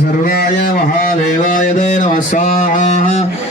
सर्वाय महादेवाय ते नमः स्वाहा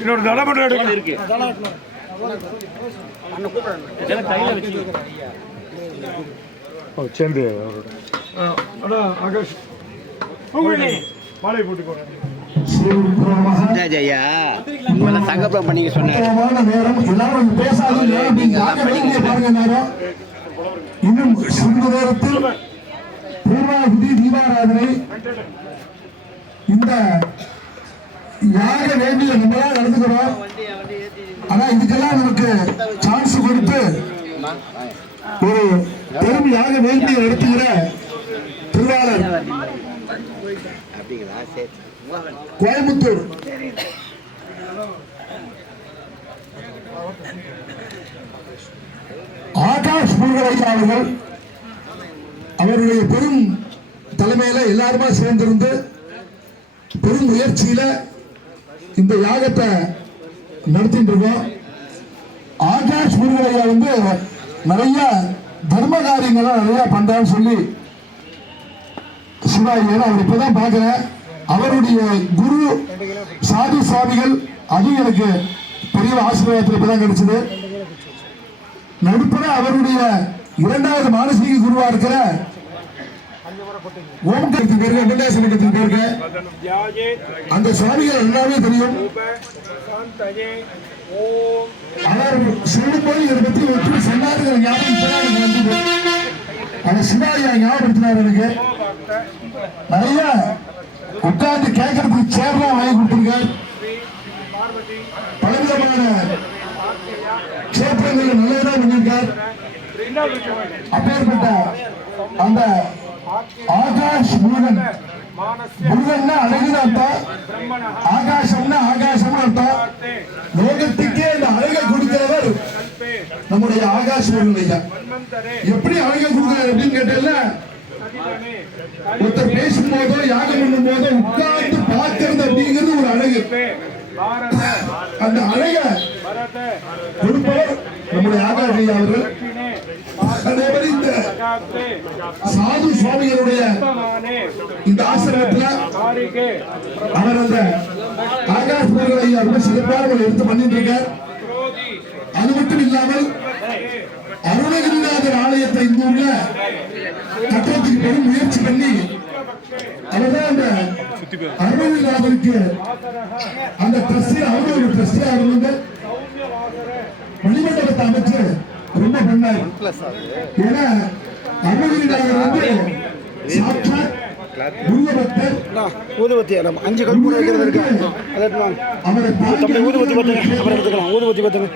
இன்னொரு தலை மட்டும் எடுக்கணும் இருக்கு சேர்ந்து. ஆகாஷ். மாலை போட்டுக்கோங்க. ஐயா உங்களெல்லாம் சங்கப்பம் பண்ணிக்க நேரம் எல்லாரும் நீங்க பாருங்க நேரம் இன்னும் சிறிது நேரத்தில் பூர்வாகுதி தீபாராதனை இந்த யாக வேண்டிய நம்மளா நடந்துக்கிறோம் ஆனா இதுக்கெல்லாம் நமக்கு சான்ஸ் கொடுத்து ஒரு பெரும் யாக வேண்டிய நடத்துகிற திருவாளர். அப்படிங்களா சரி கோயம்புத்தூர். ஆகாஷ் முருகரையா அவர்கள் அவருடைய பெரும் தலைமையில எல்லாருமா சேர்ந்திருந்து பெரும் முயற்சியில இந்த யாகத்தை நடத்திட்டு இருக்கோம். ஆகாஷ் முருகரையா வந்து நிறைய தர்ம காரியங்கள்லாம் நிறைய பண்றான்னு சொல்லி சிவாஜி அவர் இப்பதான் பார்க்கிறேன் அவருடைய குரு சாதி சுவாமிகள் அதுவும் எனக்கு பெரிய ஆசீர்வாதத்தில் இப்பதான் கிடைச்சது. நடுப்புற அவருடைய இரண்டாவது மானசீக குருவா இருக்கிற ஓம்கரத்தின் பேருக்கு வெங்கடேசனத்தின் பேருக்கு. அந்த சுவாமிகள் எல்லாமே தெரியும். சாந்தயே ஓம் அவர் சொல்லும்போது இதை பற்றி ஒற்று சொன்னார்கள் ஞாபகம் இப்பதான் எனக்கு வந்தது. அந்த சிவாஜி ஞாபகப்படுத்தினார் எனக்கு நிறைய உட்கார்ந்து கேட்கறதுக்கு சேர்லாம் வாங்கி கொடுத்துருக்கார். பலவிதமான சேப்பங்கள் நல்லதா பண்ணியிருக்கார். அப்பேற்பட்ட அந்த ஆகாஷ் முருகன். முருகன்னா அழகுன்னு அர்த்தம். பிரம்மண ஆகாசம்னா ஆகாசம்னு அர்த்தம். லோகத்துக்கே இந்த அழகை கொடுக்கிறவர் நம்முடைய ஆகாஷ் முருகன் ஐயா. எப்படி அழகை கொடுக்குறாரு அப்படின்னு கேட்டல சதிவனே ஒருத்தர் பேசும்போதோ யாகம் பண்ணும் போதோ உட்கார்ந்து பார்க்கறது அப்படிங்கிறது ஒரு அழகு. அந்த அழக கொடுப்பவர் நம்முடைய ஆகாஷ் அவர்கள். அதே மாதிரி இந்த சாது சுவாமிகளுடைய இந்த ஆசிரமத்துல அவர் அந்த ஆகாஷ் முருகன் ஐயா ரொம்ப சிறப்பாக எடுத்து பண்ணிட்டு இருக்கார். அது மட்டும் இல்லாமல் அருணகிரிநாதர் ஆலயத்தை இந்த ஊர்ல கட்டுறதுக்கு பெரும் முயற்சி பண்ணி அவர்தான் அந்த அருணகிரிநாதருக்கு அந்த ட்ரஸ்டில் அவரு ஒரு ட்ரஸ்டியா இருந்து வழிமண்டபத்தை அமைச்சு ரொம்ப பண்ணார். ஏன்னா அருணகிரிநாதர் வந்து சாட்சாத் ஊதுபத்தி நம்ம அஞ்சு கல்பூரம் வைக்கிறது இருக்கு. அதை ஊதுபத்தி பத்துங்க அப்புறம் எடுத்துக்கலாம். ஊதுபத்தி பத்துங்க